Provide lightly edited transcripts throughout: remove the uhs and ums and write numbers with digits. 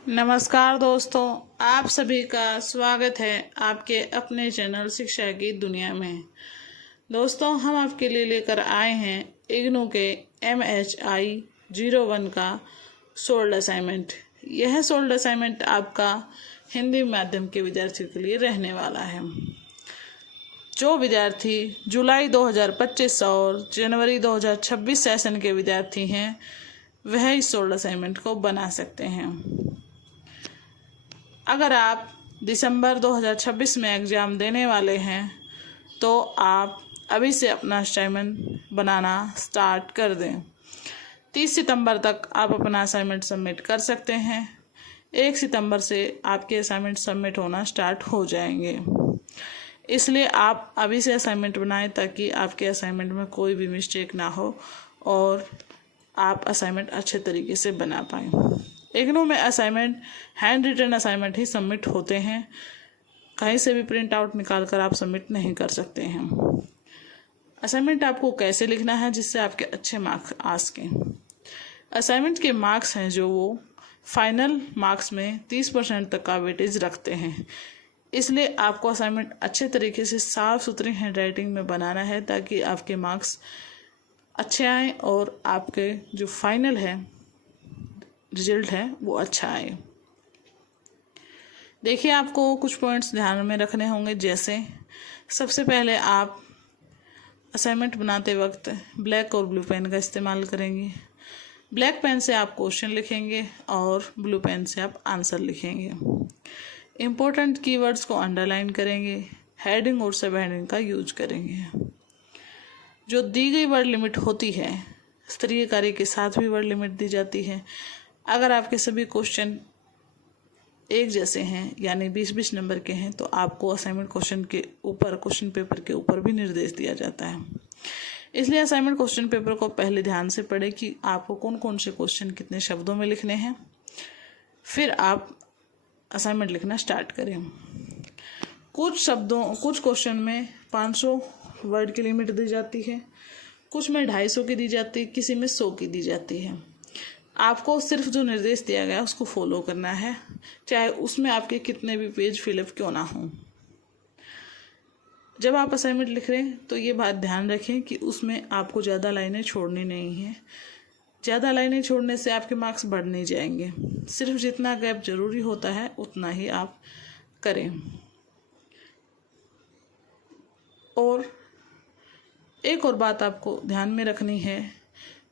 नमस्कार दोस्तों, आप सभी का स्वागत है आपके अपने चैनल शिक्षा की दुनिया में। दोस्तों, हम आपके लिए लेकर आए हैं इग्नू के MHI-01 का सोल्ड असाइनमेंट। यह सोल्ड असाइनमेंट आपका हिंदी माध्यम के विद्यार्थियों के लिए रहने वाला है। जो विद्यार्थी जुलाई 2025 और जनवरी 2026 सेशन के विद्यार्थी हैं, वह इस सोल्ड असाइनमेंट को बना सकते हैं। अगर आप दिसंबर 2026 में एग्ज़ाम देने वाले हैं तो आप अभी से अपना असाइनमेंट बनाना स्टार्ट कर दें। 30 सितंबर तक आप अपना असाइनमेंट सबमिट कर सकते हैं। 1 सितंबर से आपके असाइनमेंट सबमिट होना स्टार्ट हो जाएंगे। इसलिए आप अभी से असाइनमेंट बनाएं ताकि आपके असाइनमेंट में कोई भी मिस्टेक ना हो और आप असाइनमेंट अच्छे तरीके से बना पाएँ। इग्नू में असाइनमेंट हैंड रिटन असाइनमेंट ही सबमिट होते हैं। कहीं से भी प्रिंट आउट निकाल कर आप सबमिट नहीं कर सकते हैं। असाइनमेंट आपको कैसे लिखना है जिससे आपके अच्छे मार्क्स आ सकें। असाइनमेंट के मार्क्स हैं जो वो फाइनल मार्क्स में 30% तक का वेटेज रखते हैं। इसलिए आपको असाइनमेंट अच्छे तरीके से साफ़ सुथरी हैंड राइटिंग में बनाना है ताकि आपके मार्क्स अच्छे आएँ और आपके जो फाइनल है रिजल्ट है वो अच्छा आए। देखिए, आपको कुछ पॉइंट्स ध्यान में रखने होंगे। जैसे सबसे पहले आप असाइनमेंट बनाते वक्त ब्लैक और ब्लू पेन का इस्तेमाल करेंगे। ब्लैक पेन से आप क्वेश्चन लिखेंगे और ब्लू पेन से आप आंसर लिखेंगे। इम्पोर्टेंट कीवर्ड्स को अंडरलाइन करेंगे। हेडिंग और सब हेडिंग का यूज करेंगे। जो दी गई वर्ड लिमिट होती है, स्तरीय कार्य के साथ भी वर्ड लिमिट दी जाती है। अगर आपके सभी क्वेश्चन एक जैसे हैं यानी 20-20 नंबर के हैं तो आपको असाइनमेंट क्वेश्चन पेपर के ऊपर भी निर्देश दिया जाता है। इसलिए असाइनमेंट क्वेश्चन पेपर को पहले ध्यान से पढ़ें कि आपको कौन कौन से क्वेश्चन कितने शब्दों में लिखने हैं, फिर आप असाइनमेंट लिखना स्टार्ट करें। कुछ क्वेश्चन में 500 वर्ड की लिमिट दी जाती है, कुछ में 250 की दी जाती है, किसी में 100 की दी जाती है। आपको सिर्फ जो निर्देश दिया गया उसको फॉलो करना है, चाहे उसमें आपके कितने भी पेज फिलअप क्यों ना हों। जब आप असाइनमेंट लिख रहे हैं तो ये बात ध्यान रखें कि उसमें आपको ज़्यादा लाइनें छोड़नी नहीं है। ज़्यादा लाइनें छोड़ने से आपके मार्क्स बढ़ नहीं जाएंगे। सिर्फ जितना गैप ज़रूरी होता है उतना ही आप करें। और एक और बात आपको ध्यान में रखनी है,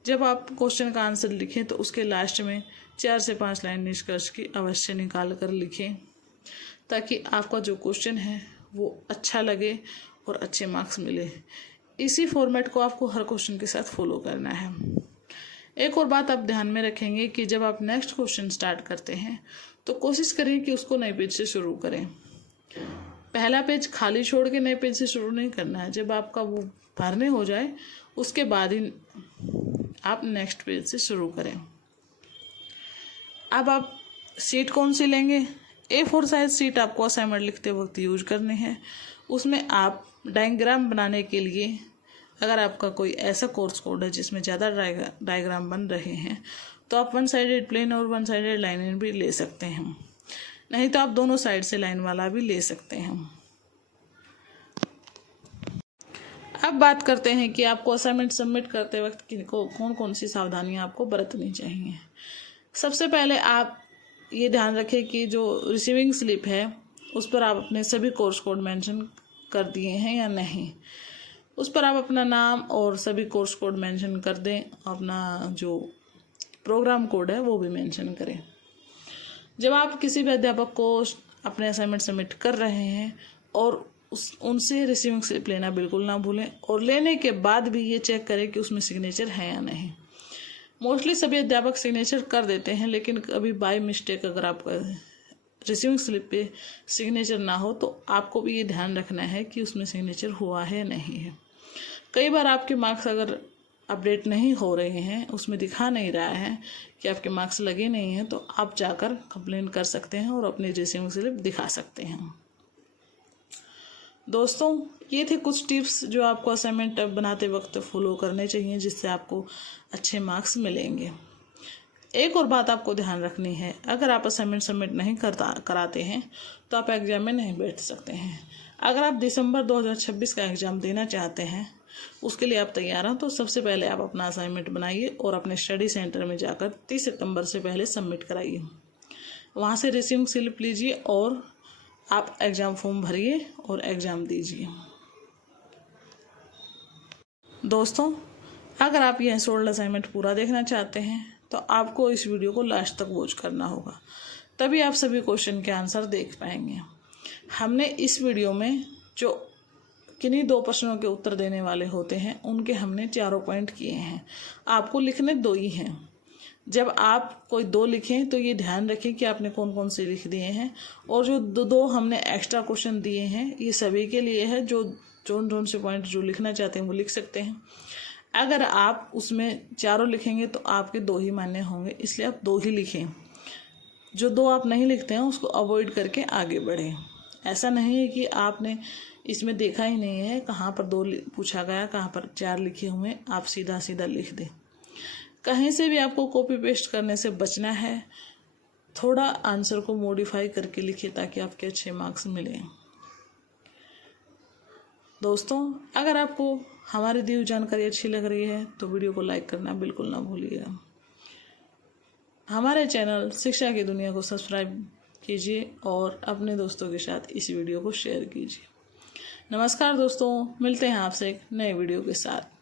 जब आप क्वेश्चन का आंसर लिखें तो उसके लास्ट में 4 से 5 लाइन निष्कर्ष की अवश्य निकाल कर लिखें ताकि आपका जो क्वेश्चन है वो अच्छा लगे और अच्छे मार्क्स मिले। इसी फॉर्मेट को आपको हर क्वेश्चन के साथ फॉलो करना है। एक और बात आप ध्यान में रखेंगे कि जब आप नेक्स्ट क्वेश्चन स्टार्ट करते हैं तो कोशिश करें कि उसको नए पेज से शुरू करें। पहला पेज खाली छोड़ के नए पेज से शुरू नहीं करना है। जब आपका वो भरने हो जाए उसके बाद ही आप नेक्स्ट पेज से शुरू करें। अब आप शीट कौन सी लेंगे? A4 साइज शीट आपको असाइनमेंट लिखते वक्त यूज करनी है। उसमें आप डायग्राम बनाने के लिए, अगर आपका कोई ऐसा कोर्स कोड है जिसमें ज़्यादा डायग्राम बन रहे हैं तो आप 1 साइडेड प्लेन और 1 साइडेड लाइन भी ले सकते हैं। नहीं तो आप दोनों साइड से लाइन वाला भी ले सकते हैं। अब बात करते हैं कि आपको असाइनमेंट सबमिट करते वक्त कौन कौन सी सावधानियां आपको बरतनी चाहिए। सबसे पहले आप ये ध्यान रखें कि जो रिसीविंग स्लिप है उस पर आप अपने सभी कोर्स कोड मेंशन कर दिए हैं या नहीं। उस पर आप अपना नाम और सभी कोर्स कोड मेंशन कर दें। अपना जो प्रोग्राम कोड है वो भी मेंशन करें। जब आप किसी भी अध्यापक को अपने असाइनमेंट सबमिट कर रहे हैं और उनसे रिसीविंग स्लिप लेना बिल्कुल ना भूलें और लेने के बाद भी ये चेक करें कि उसमें सिग्नेचर है या नहीं। मोस्टली सभी अध्यापक सिग्नेचर कर देते हैं, लेकिन कभी बाय मिस्टेक अगर आपका रिसीविंग स्लिप पे सिग्नेचर ना हो तो आपको भी ये ध्यान रखना है कि उसमें सिग्नेचर हुआ है नहीं है। कई बार आपके मार्क्स अगर अपडेट नहीं हो रहे हैं, उसमें दिखा नहीं रहा है कि आपके मार्क्स लगे नहीं हैं, तो आप जाकर कंप्लेन कर सकते हैं और अपनी रिसीविंग स्लिप दिखा सकते हैं। दोस्तों, ये थे कुछ टिप्स जो आपको असाइनमेंट बनाते वक्त फॉलो करने चाहिए जिससे आपको अच्छे मार्क्स मिलेंगे। एक और बात आपको ध्यान रखनी है, अगर आप असाइनमेंट सबमिट नहीं कराते हैं तो आप एग्ज़ाम में नहीं बैठ सकते हैं। अगर आप दिसंबर 2026 का एग्ज़ाम देना चाहते हैं, उसके लिए आप तैयार हैं, तो सबसे पहले आप अपना असाइनमेंट बनाइए और अपने स्टडी सेंटर में जाकर 30 सितंबर से पहले सबमिट कराइए। वहाँ से रिसीविंग स्लिप लीजिए और आप एग्ज़ाम फॉर्म भरिए और एग्ज़ाम दीजिए। दोस्तों, अगर आप यह सोल्ड असाइनमेंट पूरा देखना चाहते हैं तो आपको इस वीडियो को लास्ट तक वॉच करना होगा, तभी आप सभी क्वेश्चन के आंसर देख पाएंगे। हमने इस वीडियो में जो किन्हीं 2 प्रश्नों के उत्तर देने वाले होते हैं उनके हमने 4 पॉइंट किए हैं। आपको लिखने 2 ही हैं। जब आप कोई 2 लिखें तो ये ध्यान रखें कि आपने कौन कौन से लिख दिए हैं, और जो 2 हमने एक्स्ट्रा क्वेश्चन दिए हैं ये सभी के लिए है। जो जोन से पॉइंट जो लिखना चाहते हैं वो लिख सकते हैं। अगर आप उसमें 4 लिखेंगे तो आपके 2 ही मान्य होंगे, इसलिए आप 2 ही लिखें। जो 2 आप नहीं लिखते हैं उसको अवॉइड करके आगे बढ़ें। ऐसा नहीं है कि आपने इसमें देखा ही नहीं है कहाँ पर 2 पूछा गया, कहाँ पर 4 लिखे हुए, आप सीधा सीधा लिख दें। कहीं से भी आपको कॉपी पेस्ट करने से बचना है। थोड़ा आंसर को मॉडिफाई करके लिखिए ताकि आपके अच्छे मार्क्स मिलें। दोस्तों, अगर आपको हमारी दी हुई जानकारी अच्छी लग रही है तो वीडियो को लाइक करना बिल्कुल ना भूलिएगा। हमारे चैनल शिक्षा की दुनिया को सब्सक्राइब कीजिए और अपने दोस्तों के साथ इस वीडियो को शेयर कीजिए। नमस्कार दोस्तों, मिलते हैं आपसे एक नए वीडियो के साथ।